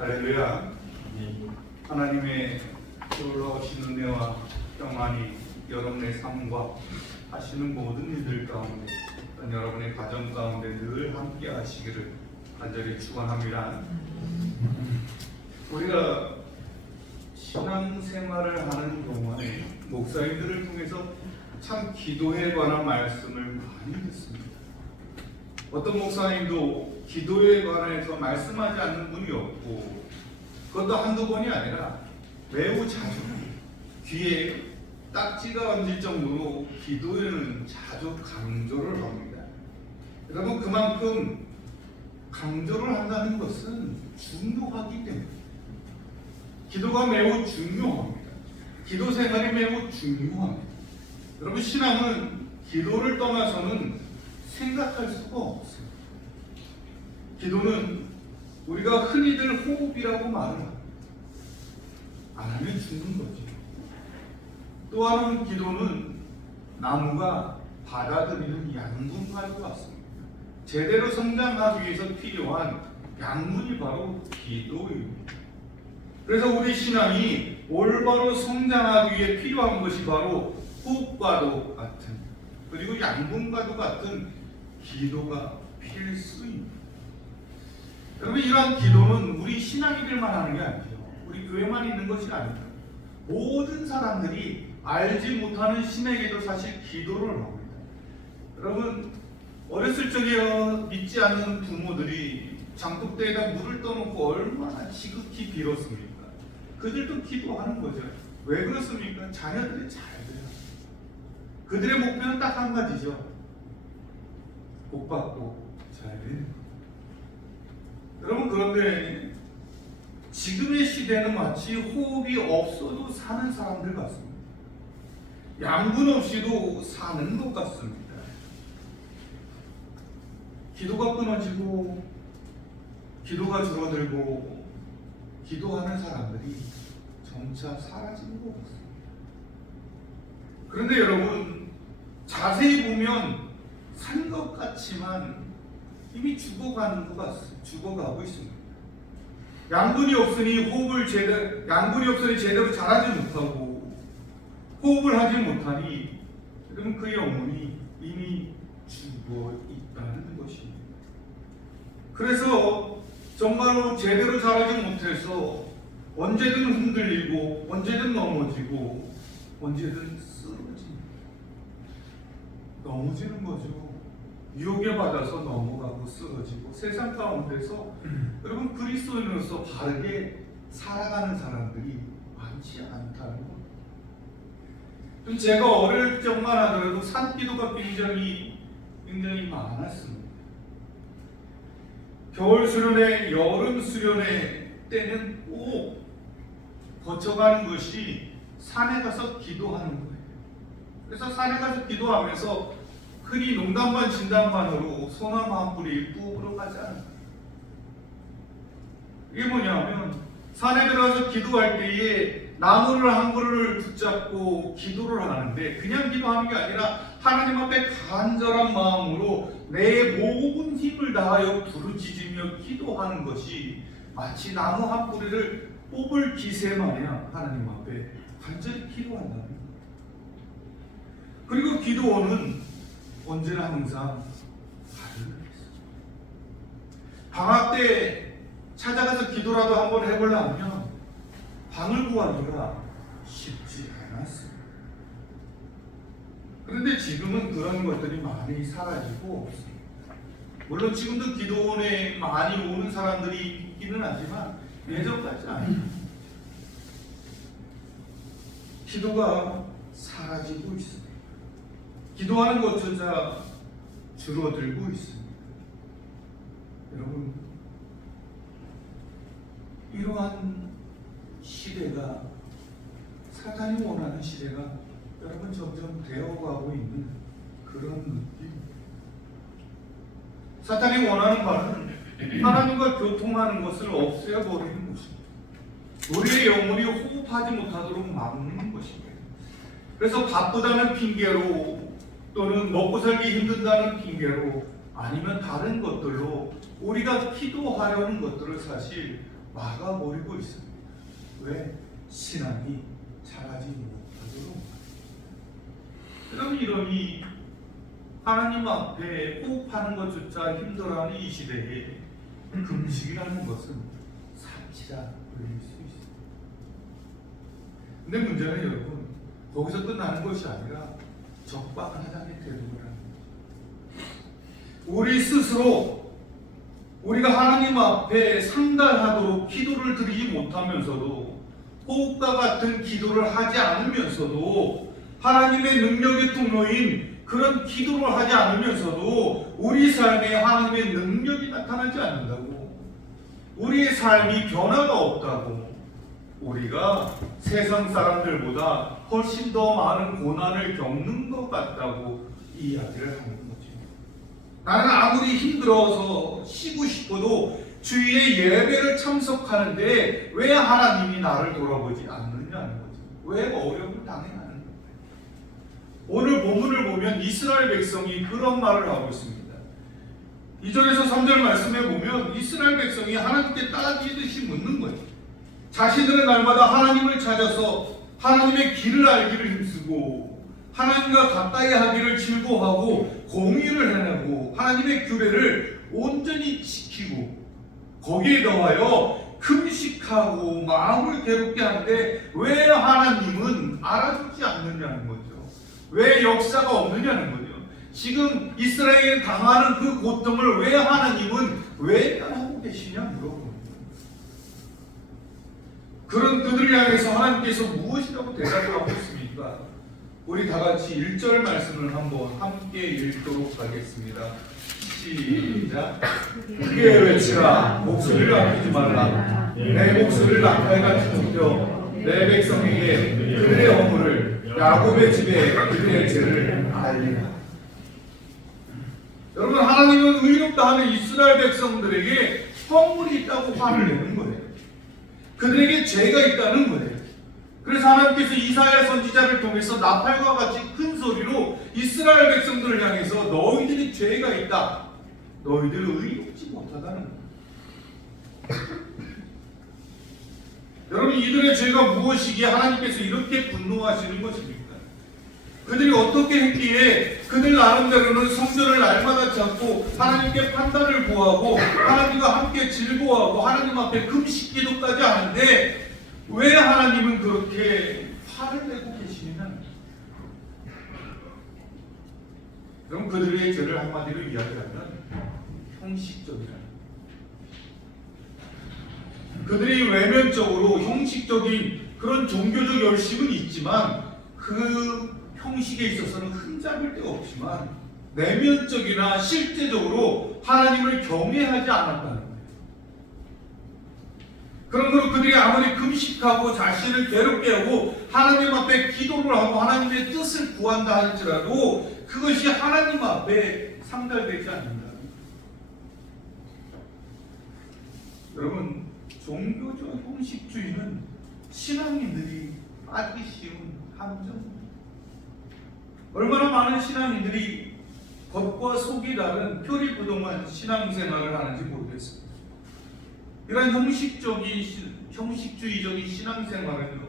할렐루야. 하나님의 놀라우신 은혜와 평안이 여러분의 삶과 하시는 모든 일들 가운데, 여러분의 가정 가운데 늘 함께 하시기를 간절히 축원합니다. 우리가 신앙생활을 하는 동안에 목사님들을 통해서 참 기도에 관한 말씀을 많이 듣습니다. 어떤 목사님도 기도에 관해서 말씀하지 않는 분이 없고, 그것도 한두 번이 아니라 매우 자주 귀에 딱지가 얹을 정도로 기도에는 자주 강조를 합니다. 여러분, 그만큼 강조를 한다는 것은 중요하기 때문에, 기도가 매우 중요합니다. 기도 생활이 매우 중요합니다. 여러분, 신앙은 기도를 떠나서는 생각할 수가 없어요. 기도는 우리가 흔히들 호흡이라고 말을 합니다. 안 하면 죽는 거죠. 또 하나는 기도는 나무가 받아들이는 양분과도 같습니다. 제대로 성장하기 위해서 필요한 양분이 바로 기도입니다. 그래서 우리 신앙이 올바로 성장하기 위해 필요한 것이 바로 호흡과도 같은, 그리고 양분과도 같은 기도가 필수입니다. 여러분, 이러한 기도는 우리 신앙인들만 하는 게 아니죠. 우리 교회만 있는 것이 아닙니다. 모든 사람들이 알지 못하는 신에게도 사실 기도를 합니다. 여러분, 어렸을 적에 믿지 않는 부모들이 장독대에다 물을 떠놓고 얼마나 지극히 빌었습니까? 그들도 기도하는 거죠. 왜 그렇습니까? 자녀들이 잘 돼요. 그들의 목표는 딱 한 가지죠. 복 받고 잘 되는 것. 여러분, 그런데 지금의 시대는 마치 호흡이 없어도 사는 사람들 같습니다. 양분 없이도 사는 것 같습니다. 기도가 끊어지고, 기도가 줄어들고, 기도하는 사람들이 점차 사라지는 것 같습니다. 그런데 여러분, 자세히 보면 산 것 같지만 이미 죽어가는 것 같습니다. 죽어가고 있습니다. 양분이 없으니 양분이 없으니 제대로 자라지 못하고, 호흡을 하지 못하니, 그러면 그 영혼이 이미 죽어 있다는 것입니다. 그래서 정말로 제대로 자라지 못해서 언제든 흔들리고, 언제든 넘어지고, 언제든 쓰러집니다. 넘어지는 거죠. 유혹에 받아서 넘어가고 쓰러지고, 세상 가운데서 여러분, 그리스도인으로서 바르게 살아가는 사람들이 많지 않다는 것. 제가 어릴 적만 하더라도 산기도가 굉장히 많았습니다. 겨울 수련회, 여름 수련회 때는 꼭 거쳐가는 것이 산에 가서 기도하는 거예요. 그래서 산에 가서 기도하면서 흔히 농담 반 진담 반으로 소나무 한 뿌리 뽑으러 가자. 이게 뭐냐면, 산에 들어가서 기도할 때에 나무를 한 그루를 붙잡고 기도를 하는데, 그냥 기도하는 게 아니라 하나님 앞에 간절한 마음으로 내 모든 힘을 다하여 부르짖으며 기도하는 것이 마치 나무 한 뿌리를 뽑을 기세 마냥 하나님 앞에 간절히 기도한다는 거예요. 그리고 기도원은 언제나 항상 발을 했어요. 방학 때 찾아가서 기도라도 한번 해보려면 방을 구하기가 쉽지 않았습니다. 그런데 지금은 그런 것들이 많이 사라지고 없습니다. 물론 지금도 기도원에 많이 오는 사람들이 있기는 하지만 예전 같지 않아요. 기도가 사라지고 있습니다. 기도하는 것조차 줄어들고 있습니다. 여러분, 이러한 시대가, 사탄이 원하는 시대가 여러분 점점 되어가고 있는 그런 느낌. 사탄이 원하는 바는 하나님과 교통하는 것을 없애버리는 것입니다. 우리의 영혼이 호흡하지 못하도록 막는 것입니다. 그래서 바쁘다는 핑계로, 또는 먹고 살기 힘든다는 핑계로, 아니면 다른 것들로 우리가 기도하려는 것들을 사실 막아버리고 있습니다. 왜? 신앙이 자라지 못하도록. 여러분, 이러니 하나님 앞에 호흡하는 것조차 힘들어하는 이 시대에 금식이라는 것은 사치라 불릴 수 있습니다. 근데 문제는 여러분, 거기서 끝나는 것이 아니라 적반하장의 태도를 하는 거죠. 우리 스스로 우리가 하나님 앞에 상달하도록 기도를 드리지 못하면서도, 호흡과 같은 기도를 하지 않으면서도, 하나님의 능력의 통로인 그런 기도를 하지 않으면서도 우리 삶에 하나님의 능력이 나타나지 않는다고, 우리의 삶이 변화가 없다고, 우리가 세상 사람들보다 훨씬 더 많은 고난을 겪는 것 같다고 이야기를 하는 거죠. 나는 아무리 힘들어서 쉬고 싶어도 주일에 예배를 참석하는데 왜 하나님이 나를 돌아보지 않느냐는 거죠. 왜 어려움을 당해하는 거예요. 오늘 본문을 보면 이스라엘 백성이 그런 말을 하고 있습니다. 2절에서 3절 말씀에 보면 이스라엘 백성이 하나님께 따지듯이 묻는 거예요. 자신들은 날마다 하나님을 찾아서 하나님의 길을 알기를 힘쓰고 하나님과 가까이 하기를 즐거워하고 공의를 해내고 하나님의 규례를 온전히 지키고 거기에 더하여 금식하고 마음을 괴롭게 하는데 왜 하나님은 알아주지 않느냐는 거죠. 왜 역사가 없느냐는 거죠. 지금 이스라엘이 당하는 그 고통을 왜 하나님은 외면하고 계시냐 물어봅니다. 그런 그들을 향해서 하나님께서 무엇이라고 대답을 하고 있습니까? 우리 다 같이 1절 말씀을 한번 함께 읽도록 하겠습니다. 시작. 크게 외치라. 목소리를 아끼지 말라. 내 목소리를 나팔같이 높여 내 백성에게 그들의 허물을, 야곱의 집에 그들의 죄를 알리라. 여러분, 하나님은 의롭다 하는 이스라엘 백성들에게 허물이 있다고 화를 내는 거예요. 그들에게 죄가 있다는 거예요. 그래서 하나님께서 이사야 선지자를 통해서 나팔과 같이 큰 소리로 이스라엘 백성들을 향해서 너희들이 죄가 있다, 너희들을 의롭지 못하다는 거예요. 여러분, 이들의 죄가 무엇이기에 하나님께서 이렇게 분노하시는 것입니까? 그들이 어떻게 했기에 그들 나름대로는 성전을 날마다 찾고 하나님께 판단을 구하고 하나님과 함께 즐거워하고 하나님 앞에 금식 기도까지 하는데 왜 하나님은 그렇게 화를 내고 계시느냐? 그럼 그들의 죄를 한마디로 이야기하면 형식적이라. 그들이 외면적으로 형식적인 그런 종교적 열심은 있지만 그 형식에 있어서는 흠잡을 데가 없지만 내면적이나 실제적으로 하나님을 경외하지 않았다는 거예요. 그러므로 그들이 아무리 금식하고 자신을 괴롭게 하고 하나님 앞에 기도를 하고 하나님의 뜻을 구한다 할지라도 그것이 하나님 앞에 상달되지 않는다. 여러분, 종교적 형식주의는 신앙인들이 빠지기 쉬운 함정입니다. 얼마나 많은 신앙인들이 겉과 속이 다른 표리부동한 신앙생활을 하는지 모르겠습니다. 이런 형식주의적인 신앙생활은요,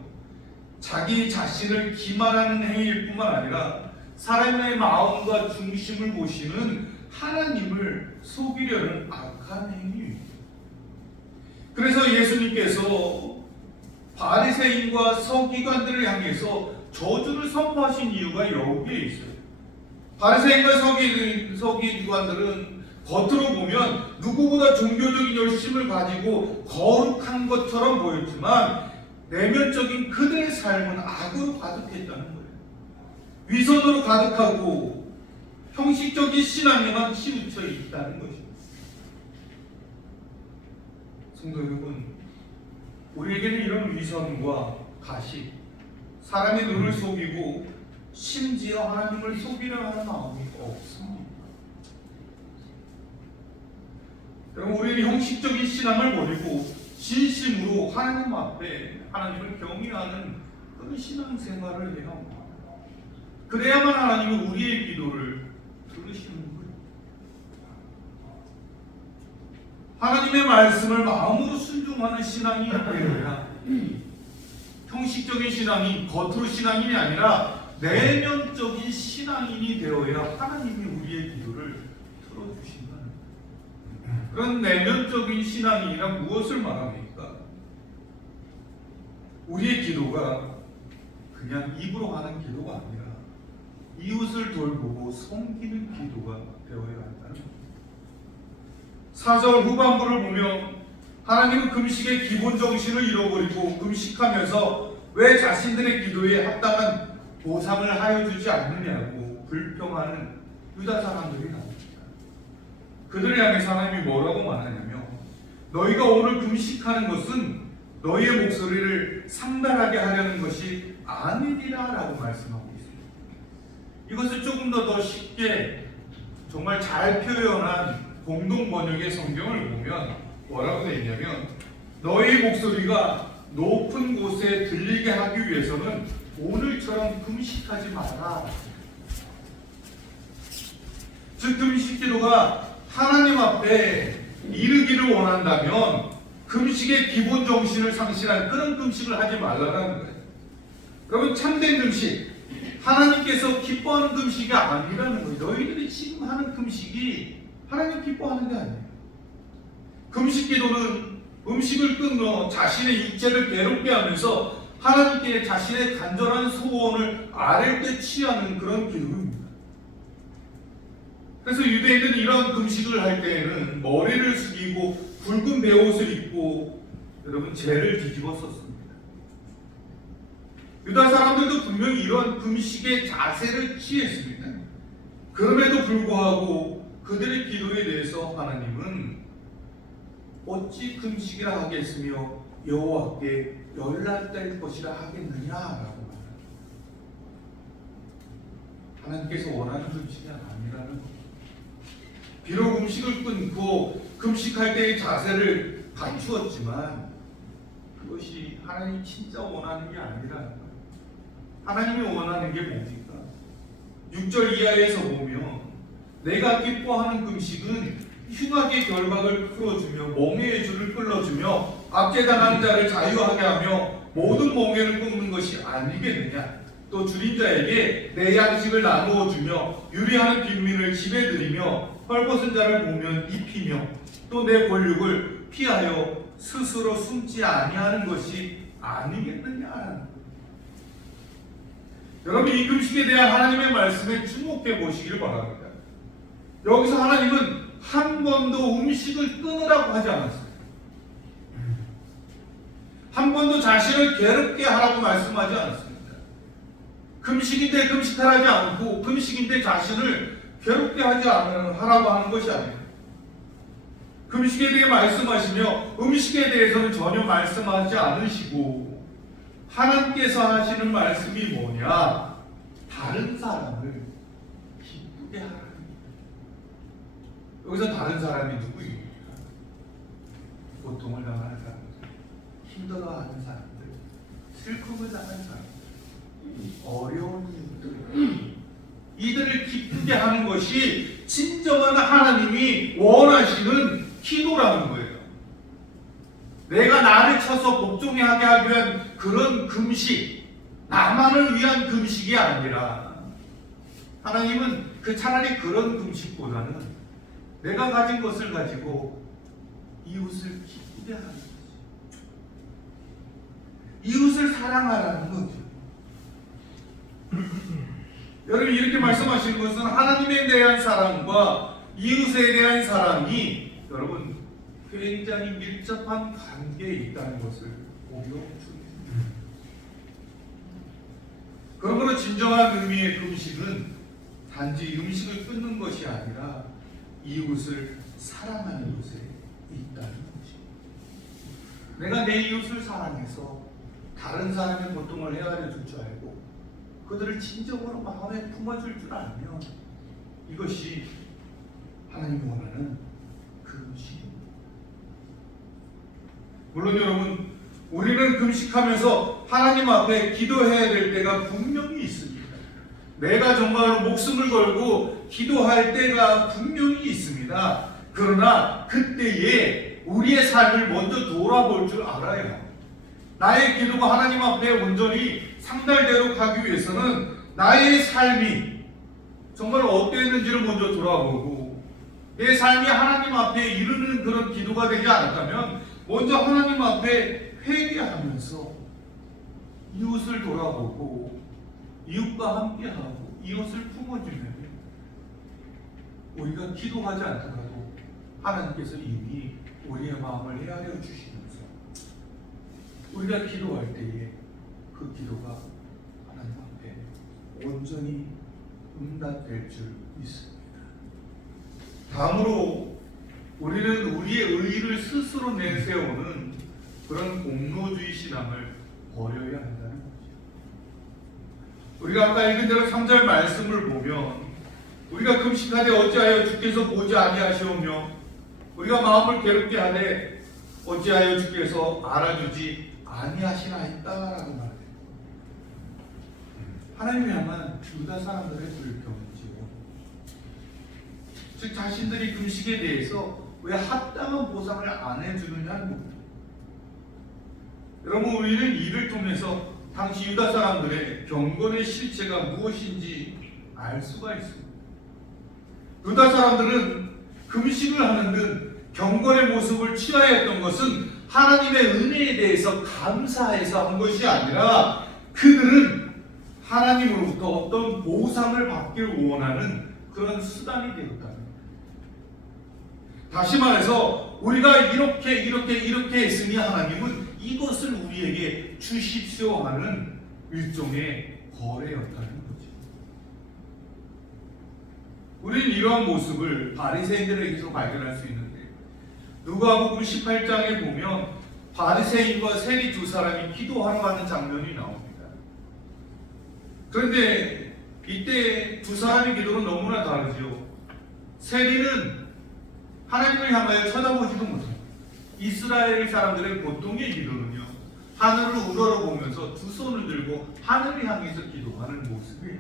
자기 자신을 기만하는 행위일 뿐만 아니라 사람의 마음과 중심을 보시는 하나님을 속이려는 악한 행위입니다. 그래서 예수님께서 바리새인과 서기관들을 향해서 저주를 선포하신 이유가 여기에 있어요. 바리새인과 서기관들은 겉으로 보면 누구보다 종교적인 열심을 가지고 거룩한 것처럼 보였지만 내면적인 그들의 삶은 악으로 가득했다는 거예요. 위선으로 가득하고 형식적인 신앙에만 치우쳐 있다는 것입니다. 성도 여러분, 우리에게는 이런 위선과 가식, 사람의 눈을 속이고 심지어 하나님을 속이려 하는 마음이 없습니다. 여러분, 우리는 형식적인 신앙을 버리고 진심으로 하나님 앞에 하나님을 경외하는 그런 신앙생활을 해야 합니다. 그래야만 하나님은 우리의 기도를 들으시는 거예요. 하나님의 말씀을 마음으로 순종하는 신앙이 되어야 형식적인 신앙이 겉으로 신앙인이 아니라 내면적인 신앙인이 되어야 하나님이 우리의 기도를 들어주신다는 그런 내면적인 신앙이란 무엇을 말합니까? 우리의 기도가 그냥 입으로 하는 기도가 아니라 이웃을 돌보고 섬기는 기도가 되어야 한다는 겁니다. 4절 후반부를 보면 하나님은 금식의 기본 정신을 잃어버리고 금식하면서 왜 자신들의 기도에 합당한 보상을 하여 주지 않느냐고 불평하는 유다 사람들이 나옵니다. 그들을 향해서 하나님이 뭐라고 말하냐면 너희가 오늘 금식하는 것은 너희의 목소리를 상달하게 하려는 것이 아니니라 라고 말씀하고 있습니다. 이것을 조금 더 쉽게 정말 잘 표현한 공동 번역의 성경을 보면 뭐라고 되어 있냐면 너희 목소리가 높은 곳에 들리게 하기 위해서는 오늘처럼 금식하지 마라. 즉 금식 기도가 하나님 앞에 이르기를 원한다면 금식의 기본 정신을 상실한 그런 금식을 하지 말라는 거예요. 여러분 참된 금식 하나님께서 기뻐하는 금식이 아니라는 거예요. 너희들이 지금 하는 금식이 하나님 기뻐하는 게 아니에요. 금식 기도는 음식을 끊어 자신의 육체를 괴롭게 하면서 하나님께 자신의 간절한 소원을 아랠 때 취하는 그런 기도입니다. 그래서 유대인은 이런 금식을 할 때에는 머리를 숙이고 붉은 베옷을 입고 여러분 재를 뒤집어 썼습니다. 유다 사람들도 분명히 이런 금식의 자세를 취했습니다. 그럼에도 불구하고 그들의 기도에 대해서 하나님은 어찌 금식이라 하겠으며 여호와께 연락될 것이라 하겠느냐라고 말합니다. 하나님께서 원하는 금식이 아니라는 겁니다. 비록 음식을 끊고 금식할 때의 자세를 갖추었지만 그것이 하나님이 진짜 원하는 게 아니라는 거예요. 하나님이 원하는 게 뭡니까? 6절 이하에서 보면 내가 기뻐하는 금식은 흉악의 결박을 풀어주며 멍에의 줄을 끌어주며 압제당하는 자를 자유하게 하며 모든 멍에를 끊는 것이 아니겠느냐. 또 줄인 자에게 내 양식을 나누어 주며 유리하는 빈민을 집에 들이며 헐벗은 자를 보면 입히며 또 내 권력을 피하여 스스로 숨지 아니하는 것이 아니겠느냐라는 거예요. 여러분 이 금식에 대한 하나님의 말씀에 주목해 보시길 바랍니다. 여기서 하나님은 한 번도 음식을 끊으라고 하지 않았어요. 한 번도 자신을 괴롭게 하라고 말씀하지 않았습니다. 금식인데 금식하라지 않고 금식인데 자신을 괴롭게 하지 하라고 하는 것이 아니에요. 금식에 대해 말씀하시며 음식에 대해서는 전혀 말씀하지 않으시고 하나님께서 하시는 말씀이 뭐냐? 다른 사람을 기쁘게 하라는 거예요. 여기서 다른 사람이 누구입니까? 고통을 당하는 사람들, 힘들어하는 사람들, 슬픔을 당하는 사람들, 어려운 이들을 이들을 기쁘게 하는 것이 진정한 하나님이 원하시는 기도라는 거예요. 내가 나를 쳐서 복종하게 하기 위한 그런 금식, 나만을 위한 금식이 아니라 하나님은 차라리 그런 금식보다는 내가 가진 것을 가지고 이웃을 기쁘게 하는 거죠. 이웃을 사랑하라는 거죠. 여러분 이렇게 말씀하시는 것은 하나님에 대한 사랑과 이웃에 대한 사랑이 여러분 굉장히 밀접한 관계에 있다는 것을 보여줍니다. 그러므로 진정한 의미의 금식은 단지 음식을 끊는 것이 아니라 이웃을 사랑하는 것에 있다는 것입니다. 내가 내 이웃을 사랑해서 다른 사람의 고통을 헤아려 줄 줄 알고 그들을 진정으로 마음에 품어줄 줄 알면 이것이 하나님이 원하는 금식입니다. 물론 여러분 우리는 금식하면서 하나님 앞에 기도해야 될 때가 분명히 있습니다. 내가 정말로 목숨을 걸고 기도할 때가 분명히 있습니다. 그러나 그때에 우리의 삶을 먼저 돌아볼 줄 알아야 해요. 나의 기도가 하나님 앞에 온전히 상달대로 가기 위해서는 나의 삶이 정말 어땠는지를 먼저 돌아보고, 내 삶이 하나님 앞에 이르는 그런 기도가 되지 않았다면 먼저 하나님 앞에 회개하면서 이웃을 돌아보고 이웃과 함께하고 이웃을 품어주면 우리가 기도하지 않더라도 하나님께서 이미 우리의 마음을 헤아려 주시면서 우리가 기도할 때에 그 기도가 하나님 앞에 온전히 응답될 줄 믿습니다. 다음으로 우리는 우리의 의의를 스스로 내세우는 그런 공로주의 신앙을 버려야 한다는 거죠. 우리가 아까 읽은 대로 3절 말씀을 보면 우리가 금식하되 어찌하여 주께서 보지 아니하시오며 우리가 마음을 괴롭게 하되 어찌하여 주께서 알아주지 아니하시나이다라고 말해요. 하나님을 향한 유다 사람들의 불평이지요. 즉 자신들이 금식에 대해서 왜 합당한 보상을 안 해주느냐는 겁니다. 여러분, 우리는 이를 통해서 당시 유다 사람들의 경건의 실체가 무엇인지 알 수가 있습니다. 유다 사람들은 금식을 하는 듯 경건의 모습을 취하여 했던 것은 하나님의 은혜에 대해서 감사해서 한 것이 아니라 그들은 하나님으로부터 어떤 보상을 받길 원하는 그런 수단이 되었다. 다시 말해서 우리가 이렇게 했으니 하나님은 이것을 우리에게 주십시오 하는 일종의 거래였다는 거죠. 우리는 이러한 모습을 바리새인들에게서 발견할 수 있는데, 누가복음 18장에 보면 바리새인과 세리 두 사람이 기도하러 가는 장면이 나옵니다. 그런데 이때 두 사람의 기도는 너무나 다르죠. 세리는 하나님을 향하여 쳐다보지도 못합니다. 이스라엘 사람들의 보통의 기도는요, 하늘을 우러러보면서 두 손을 들고 하늘을 향해서 기도하는 모습이에요.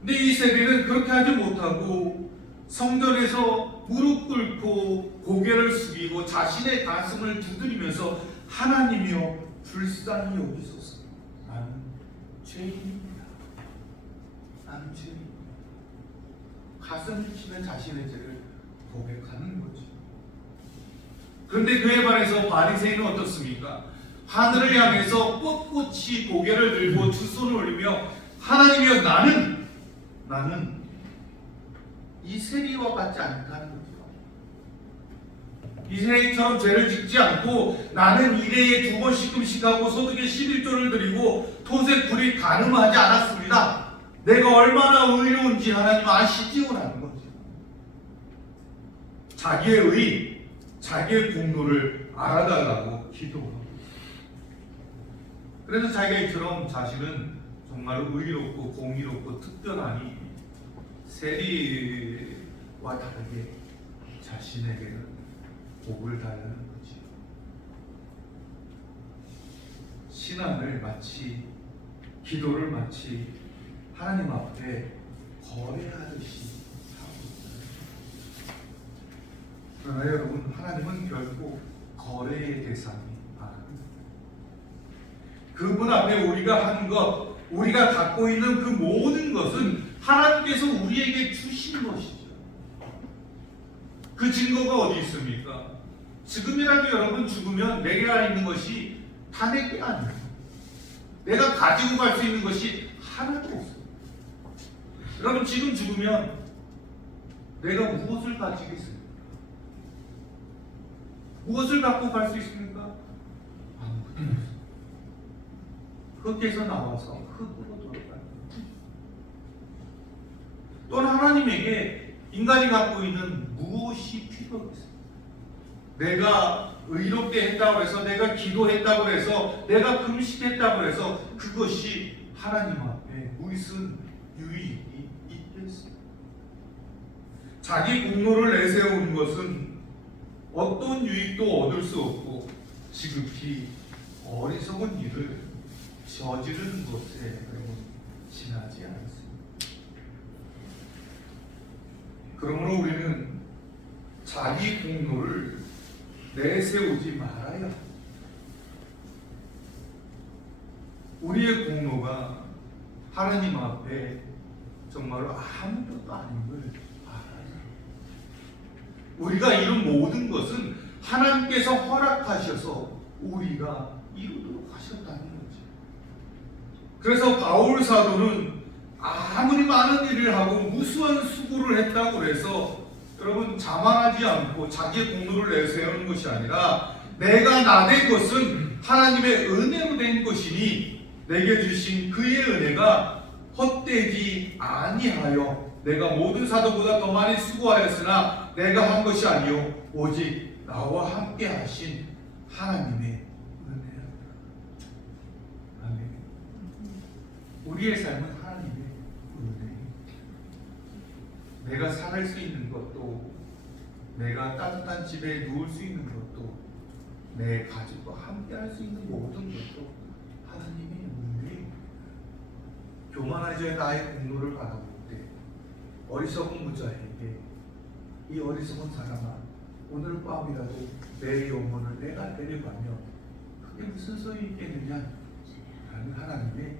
근데 이 세리는 그렇게 하지 못하고 성전에서 무릎 꿇고 고개를 숙이고 자신의 가슴을 두드리면서 하나님이여 불쌍히 여기소서. 나는 죄인입니다. 나는 죄인입니다. 가슴을 치며 자신의 죄를 고백하는 거죠. 그런데 그에 반해서 바리새인은 어떻습니까? 하늘을 향해서 꼿꼿이 고개를 들고 두 손을 올리며 하나님이여 나는 이 세리와 같지 않다는 거죠. 이 세리처럼 죄를 짓지 않고 나는 일해에 2번씩 금식하고 소득의 11조를 드리고 토색 불이 가늠하지 않았습니다. 내가 얼마나 의로운지 하나님 아시지요라는 거죠. 자기의 의, 자기의 공로를 알아달라고 기도하고, 그래서 자기가 이처럼 자신은 정말로 의롭고 공의롭고 특별하니 세리와 다르게 자신에게는 복을 달라는 거지. 신앙을 마치, 기도를 마치 하나님 앞에 거래하듯이 하고 있다. 그러나 여러분, 하나님은 결코 거래의 대상이 아닙니다. 그분 앞에 우리가 한 것, 우리가 갖고 있는 그 모든 것은 하나님께서 우리에게 주신 것이죠. 그 증거가 어디 있습니까? 지금이라도 여러분 죽으면 내가 있는 것이 다 내게 아니에요. 내가 가지고 갈 수 있는 것이 하나도 없어요. 여러분, 지금 죽으면 내가 무엇을 가지겠습니까? 무엇을 갖고 갈 수 있습니까? 아무것도 없어요. 흙에서 나와서 흙으로 돌아가는 거죠. 또는 하나님에게 인간이 갖고 있는 무엇이 필요하겠습니까? 내가 의롭게 했다고 해서, 내가 기도했다고 해서, 내가 금식했다고 해서 그것이 하나님 앞에 무슨 유익이 있겠습니까? 자기 공로를 내세우는 것은 어떤 유익도 얻을 수 없고 지극히 어리석은 일을 저지르는 것에 지나지 않습니다. 그러므로 우리는 자기 공로를 내세우지 말아야. 우리의 공로가 하나님 앞에 정말로 아무것도 아닌 걸 알아요. 우리가 이룬 모든 것은 하나님께서 허락하셔서 우리가 이루도록 하셨다는 거죠. 그래서 바울 사도는 아무리 많은 일을 하고 무수한 수고를 했다고 해서 여러분 자만하지 않고 자기의 공로를 내세우는 것이 아니라 내가 나된 것은 하나님의 은혜로 된 것이니 내게 주신 그의 은혜가 헛되지 아니하여 내가 모든 사도보다 더 많이 수고하였으나 내가 한 것이 아니요 오직 나와 함께 하신 하나님의 은혜였다. 아멘. 우리의 삶은 하나님의 은혜. 내가 살을 수 있는 것도, 내가 따뜻한 집에 누울 수 있는 것도, 내 가족과 함께 할 수 있는 모든 것도 하나님의 은혜. 교만하지 나의 공로를 받아볼 때 어리석은 무자에게 이 어리석은 사람아 오늘 밤이라도 내 영혼을 내가 데려가며 그게 무슨 소용이 있겠느냐 라는 하나님의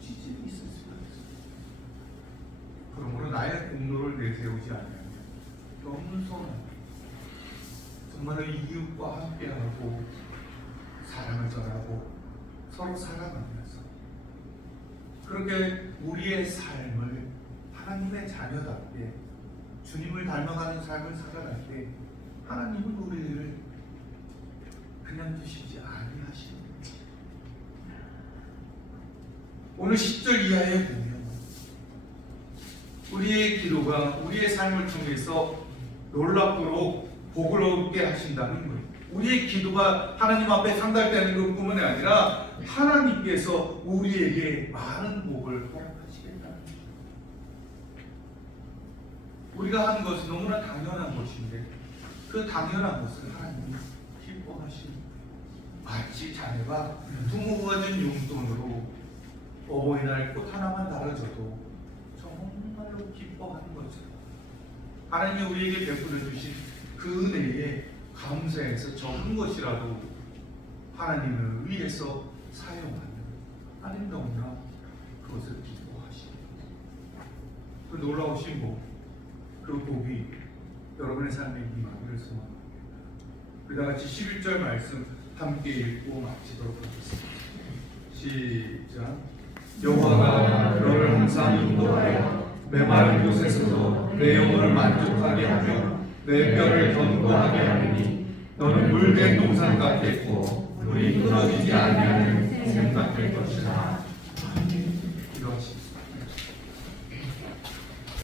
지질이 있을 수가 있습니다. 그러므로 나의 공로를 내세우지 않으면 겸손하게 정말로 이웃과 함께하고 사랑을 전하고 서로 사랑하면서 그렇게 우리의 삶을 하나님의 자녀답게 주님을 닮아가는 삶을 살아갈 때 하나님은 우리를 그냥 두시지 아니하십니다. 오늘 10절 이하에 보면 우리의 기도가 우리의 삶을 통해서 놀랍도록 복을 얻게 하신다는 거예요. 우리의 기도가 하나님 앞에 상달되는 것뿐만이 아니라 하나님께서 우리에게 많은 복을 허락하시겠다는 거예요. 우리가 하는 것은 너무나 당연한 것인데 그 당연한 것을 하나님이 기뻐하시는 거예요. 마치 자녀가 부모가 준 용돈으로 어버이날 꽃 하나만 달아줘도 정말로 기뻐하는 거죠. 하나님이 우리에게 베풀어 주신 그 은혜에 감사해서 적은 것이라도 하나님을 위해서 사용하면 하나님 너무나 그것을 기뻐하십니다. 그 놀라우신 복, 그 복이 여러분의 삶에 임하기를 소망합니다. 그다 같이 11절 말씀 함께 읽고 마치도록 하겠습니다. 시작. 여호와가 너를 항상 인도하여 메마른 곳에서도 내 영혼을 만족하게 하며 내 뼈를 견고하게 하리니 너는 물된 동산 같겠고 물이 끊어지지 아니하는 샘 같을 것이다.